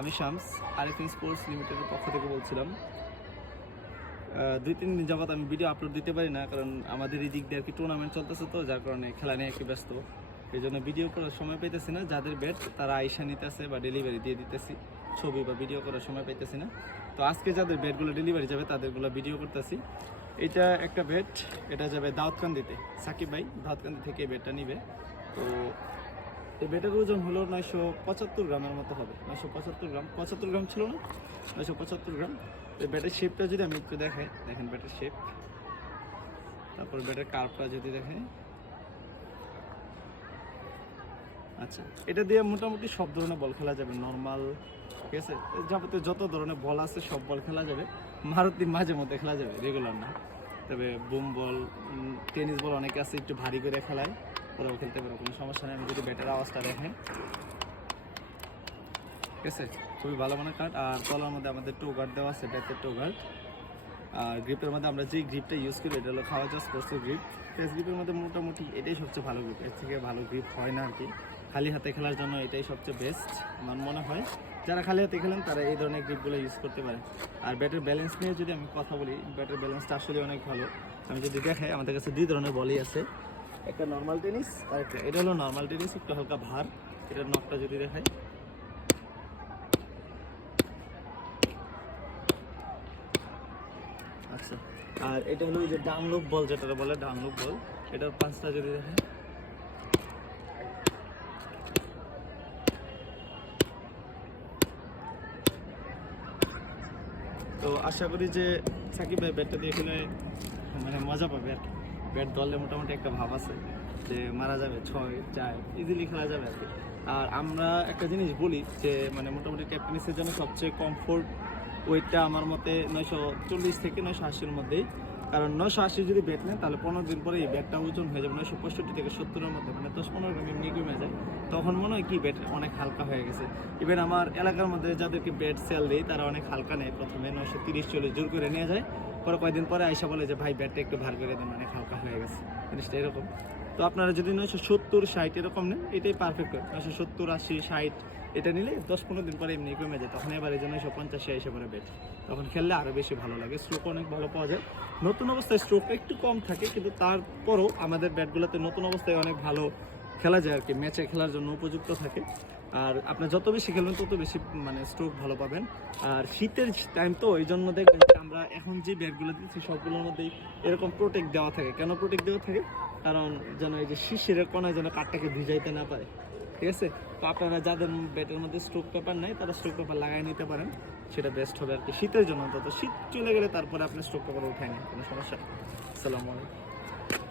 আমি শামস আরিফিন স্পোর্টস লিমিটেডের পক্ষ থেকে বলছিলাম। 2-3 দিন যাবত আমি ভিডিও আপলোড দিতে পারি না, কারণ আমাদের এই দিক দিয়ে আর কি টুর্নামেন্ট চলতেছে, তো যার কারণে খেলা নিয়ে একটু ব্যস্ত, এই জন্য ভিডিও করার সময় পাইতেছি না। যাদের ব্যাট তারা আইসা নিতেছে বা ডেলিভারি দিয়ে দিতেছি, ছবি বা ভিডিও করার সময় পাইতেছি না। তো আজকে যাদের ব্যাটগুলো ডেলিভারি যাবে তাদেরগুলো ভিডিও করতেছি। এটা একটা ব্যাট, এটা যাবে দাউদকান্দিতে। সাকিব ভাই দাউদকান্দি থেকে এই ব্যাটটা নিবে। তো এই ব্যাটের ওজন হলো 975 গ্রামের মতো হবে। 975 গ্রাম, 75 গ্রাম ছিল না, 975 গ্রাম। এই ব্যাটের শেপটা যদি আমি একটু দেখাই, দেখেন ব্যাটের শেপ, তারপর ব্যাটের কার্ভটা যদি দেখেন। আচ্ছা, এটা দিয়ে মোটামুটি সব ধরনের বল খেলা যাবে, নর্মাল, ঠিক আছে, যাবতীয় যত ধরনের বল আছে সব বল খেলা যাবে। মারুতি মাঝে মধ্যে খেলা যাবে, রেগুলার না। তবে বুম বল, টেনিস বল অনেকে আছে একটু ভারী করে খেলায়, ওরাও খেলতে পারে, কোনো সমস্যা নেই। আমি যদি ব্যাটের আওয়াজটা দেখেন, ঠিক আছে, খুবই ভালো মানে কাঠ। আর তলার মধ্যে আমাদের টো গার্ড দেওয়া আছে, ব্যাটের টো গার্ড। আর গ্রিপের মধ্যে আমরা যে গ্রিপটা ইউজ করি এটা হলো খাওয়াজা স্পোর্টসের গ্রিপ। ফেস গ্রিপের মধ্যে মোটামুটি এটাই সবচেয়ে ভালো গ্রিপ, এর থেকে ভালো গ্রিপ হয় না আর কি। খালি হাতে খেলার জন্য এটাই সবচেয়ে বেস্ট আমার মনে হয়। যারা খালি হাতে খেলেন তারা এই ধরনের গ্রিপগুলো ইউজ করতে পারেন। আর ব্যাটের ব্যালেন্স নিয়ে যদি আমি কথা বলি, ব্যাটের ব্যালেন্সটা আসলে অনেক ভালো। আমি যদি দেখাই, আমাদের কাছে 2 ধরনের বলই আছে, একটা নর্মাল টেনিস আর একটা, এটা হলো নর্মাল টেনিস, একটু হালকা ভার। এটার নখটা যদি দেখাই, আচ্ছা। আর এটা হলো ওই যে ডানলুপ বল, যেটা বলে ডানলুপ বল, এটার পাঁচটা যদি দেখেন। তো আশা করি যে সাকিব ভাই ব্যাটটা দিয়ে খেলে মানে মজা পাবে আর কি। ব্যাট দলে মোটামুটি একটা ভাব আছে যে মারা যাবে, 6-4 ইজিলি খেলা যাবে আর কি। আর আমরা একটা জিনিস বলি যে মানে মোটামুটি ক্যাপ্টেন্সির জন্য সবচেয়ে কমফোর্ট ওয়েটটা আমার মতে 940 থেকে 980-এর মধ্যেই। কারণ 980 যদি ব্যাট নেন তাহলে 15 দিন পরে এই ব্যাটটা ওজন হয়ে যাবে 965 থেকে 70-এর মধ্যে, মানে 10-15 গ্রাম এমনি কমে যায়। তখন মনে হয় কি ব্যাট অনেক হালকা হয়ে গেছে। ইভেন আমার এলাকার মধ্যে যাদেরকে ব্যাট সেল দেয় তারা অনেক হালকা নেয়, প্রথমে 930-40 জোর করে নিয়ে যায়, পরে কয়েকদিন পরে আইসা বলে যে ভাই ব্যাটটা একটু ভার করে দেন, অনেক হালকা হয়ে গেছে, জিনিসটা এরকম। তো আপনারা যদি 970-60 এরকম নেন এটাই পারফেক্ট হয়। 970-80-60 এটা নিলে 10-15 দিন পরে এমনি কমে যায়, তখন এবার এই জন্য 950 এসে পরে ব্যাট, তখন খেললে আরও বেশি ভালো লাগে, স্ট্রোক অনেক ভালো পাওয়া যায়। নতুন অবস্থায় স্ট্রোকটা একটু কম থাকে, কিন্তু তারপরও আমাদের ব্যাটগুলোতে নতুন অবস্থায় অনেক ভালো খেলা যায় আর কি, ম্যাচে খেলার জন্য উপযুক্ত থাকে। আর আপনার যত বেশি খেলবেন তত বেশি মানে স্ট্রোক ভালো পাবেন। আর শীতের টাইম তো এই জন্য দেখবেন আমরা এখন যে ব্যাটগুলো দিচ্ছি সবগুলোর মধ্যেই এরকম প্রোটেক্ট দেওয়া থাকে। কেন প্রোটেক্ট দেওয়া থাকে? কারণ যেন এই যে শিশিরের কোনায় যেন কাঠটাকে ভিজাইতে না পারে, ঠিক আছে। তো আপনারা যাদের ব্যাটের মধ্যে স্ট্রোক পেপার নাই তারা স্ট্রোক পেপার লাগাই নিতে পারেন, সেটা বেস্ট হবে আর কি শীতের জন্য। অন্তত শীত চলে গেলে তারপরে আপনি স্ট্রোক পেপার উঠায় নেন, কোনো সমস্যা। আসসালামু আলাইকুম।